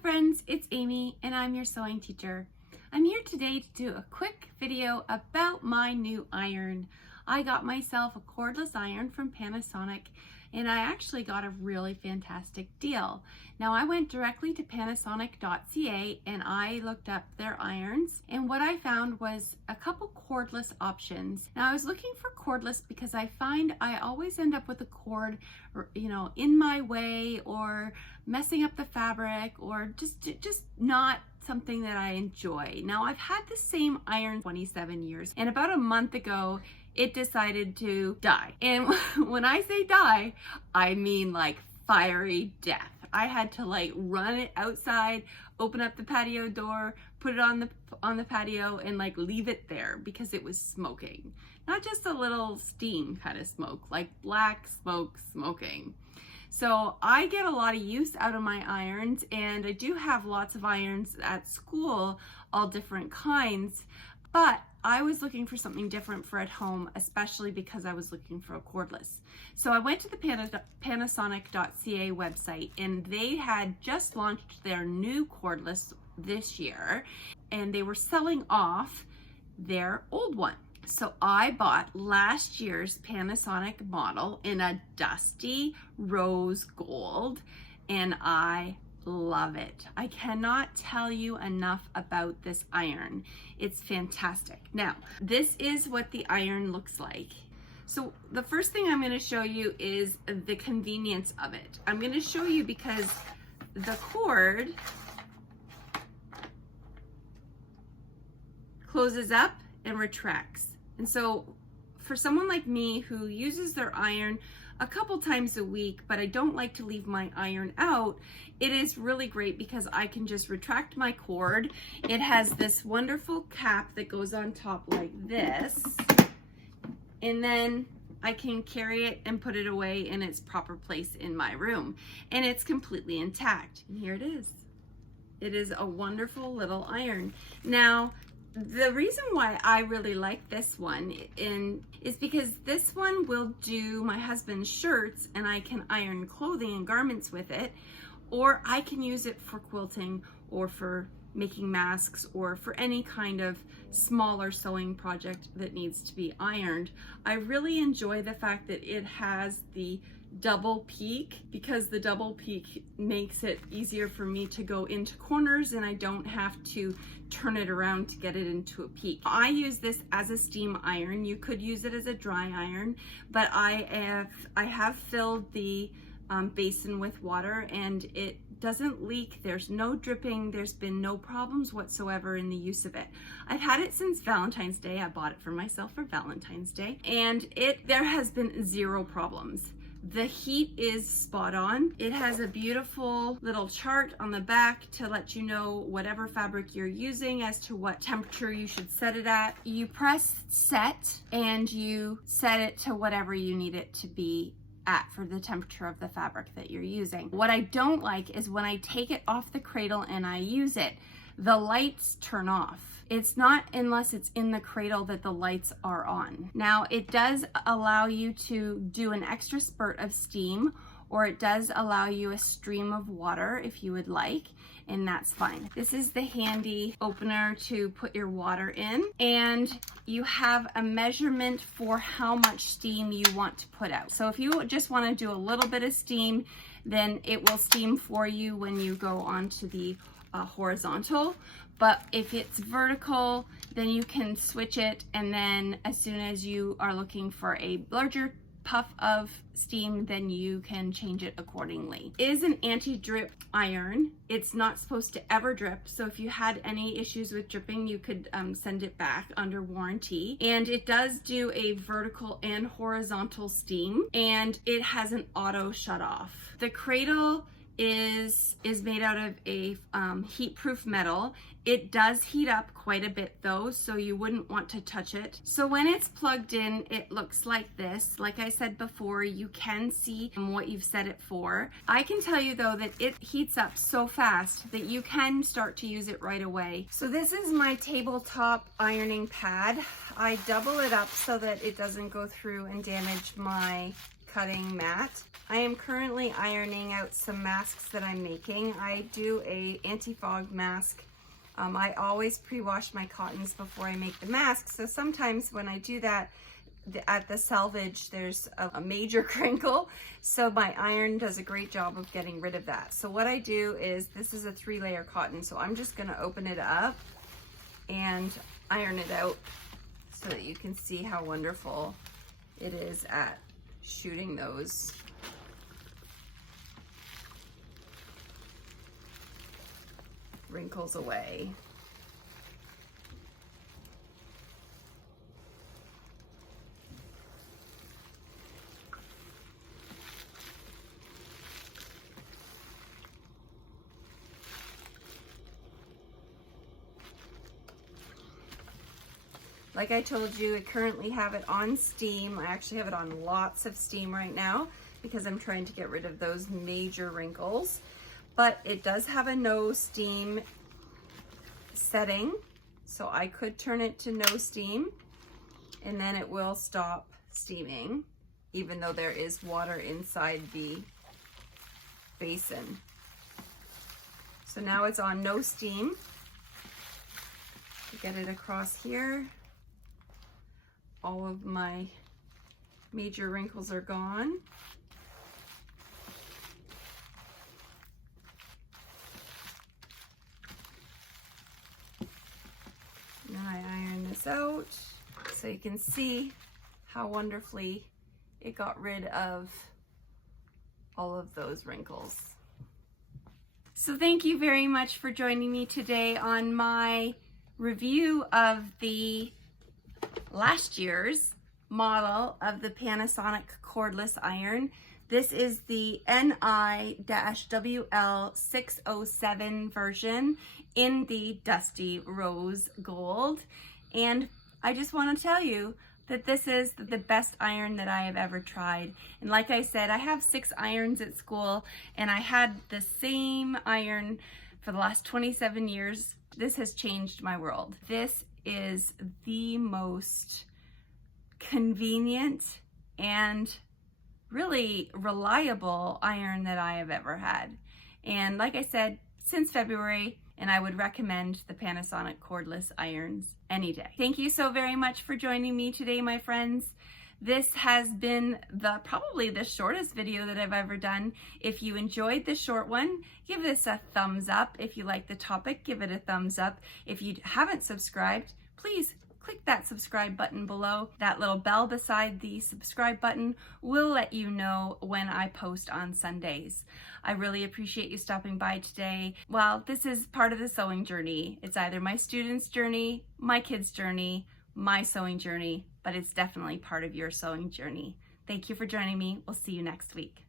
friends, it's Amy and I'm your sewing teacher. I'm here today to do a quick video about my new iron. I got myself a cordless iron from Panasonic and I actually got a really fantastic deal. Now I went directly to panasonic.ca and I looked up their irons, and what I found was a couple cordless options. Now I was looking for cordless because I find I always end up with a cord, in my way or messing up the fabric or just not something that I enjoy. Now I've had the same iron 27 years and about a month ago it decided to die. And when I say die, I mean like fiery death. I had to like run it outside, open up the patio door, put it on the patio and like leave it there because it was smoking. Not just a little steam kind of smoke, like black smoke smoking. So I get a lot of use out of my irons, and I do have lots of irons at school, all different kinds, but I was looking for something different for at home, especially because I was looking for a cordless. So I went to the Panasonic.ca website, and they had just launched their new cordless this year, and they were selling off their old one. So I bought last year's Panasonic model in a dusty rose gold, and I love it. I cannot tell you enough about this iron. It's fantastic. Now, this is what the iron looks like. So the first thing I'm going to show you is the convenience of it. I'm going to show you because the cord closes up and retracts. And so for someone like me who uses their iron a couple times a week, but I don't like to leave my iron out, it is really great because I can just retract my cord. It has this wonderful cap that goes on top like this, and then I can carry it and put it away in its proper place in my room, and it's completely intact. And here it is. It is a wonderful little iron. Now, the reason why I really like this one is because this one will do my husband's shirts, and I can iron clothing and garments with it, or I can use it for quilting or for making masks or for any kind of smaller sewing project that needs to be ironed. I really enjoy the fact that it has the double peak, because the double peak makes it easier for me to go into corners and I don't have to turn it around to get it into a peak. I use this as a steam iron. You could use it as a dry iron, but I have filled the basin with water and it doesn't leak. There's no dripping. There's been no problems whatsoever in the use of it. I've had it since Valentine's Day. I bought it for myself for Valentine's Day, and there has been zero problems. The heat is spot on. It has a beautiful little chart on the back to let you know whatever fabric you're using as to what temperature you should set it at. You press set and you set it to whatever you need it to be at for the temperature of the fabric that you're using. What I don't like is when I take it off the cradle and I use it, the lights turn off. It's not unless it's in the cradle that the lights are on. Now, it does allow you to do an extra spurt of steam, or it does allow you a stream of water if you would like, and that's fine. This is the handy opener to put your water in, and you have a measurement for how much steam you want to put out. So if you just want to do a little bit of steam, then it will steam for you when you go onto the horizontal. But if it's vertical, then you can switch it, and then as soon as you are looking for a larger puff of steam, then you can change it accordingly. It is an anti-drip iron. It's not supposed to ever drip, so if you had any issues with dripping, you could send it back under warranty. And it does do a vertical and horizontal steam, and it has an auto shut off. The cradle is made out of a heat-proof metal. It does heat up quite a bit though, so you wouldn't want to touch it. So when it's plugged in, it looks like this. Like I said before, you can see what you've set it for. I can tell you though that it heats up so fast that you can start to use it right away. So this is my tabletop ironing pad. I double it up so that it doesn't go through and damage my cutting mat. I am currently ironing out some masks that I'm making. I do a anti-fog mask. I always pre-wash my cottons before I make the mask, so sometimes when I do that, at the selvage there's a major crinkle, so my iron does a great job of getting rid of that. So what I do is, this is a 3-layer cotton, so I'm just going to open it up and iron it out so that you can see how wonderful it is at shooting those wrinkles away. Like I told you, I currently have it on steam. I actually have it on lots of steam right now because I'm trying to get rid of those major wrinkles. But it does have a no steam setting, so I could turn it to no steam and then it will stop steaming, even though there is water inside the basin. So now it's on no steam. Get it across here. All of my major wrinkles are gone. Now I iron this out so you can see how wonderfully it got rid of all of those wrinkles. So thank you very much for joining me today on my review of the last year's model of the Panasonic Cordless Iron. This is the NI-WF607 version in the dusty rose gold. And I just want to tell you that this is the best iron that I have ever tried. And like I said, I have 6 irons at school, and I had the same iron for the last 27 years. This has changed my world. This is the most convenient and really reliable iron that I have ever had. And like I said, since February, and I would recommend the Panasonic Cordless Irons any day. Thank you so very much for joining me today, my friends. This has been probably the shortest video that I've ever done. If you enjoyed the short one, give this a thumbs up. If you like the topic, give it a thumbs up. If you haven't subscribed, please click that subscribe button below. That little bell beside the subscribe button will let you know when I post on Sundays. I really appreciate you stopping by today. Well, this is part of the sewing journey. It's either my students' journey, my kids' journey, my sewing journey, but it's definitely part of your sewing journey. Thank you for joining me. We'll see you next week.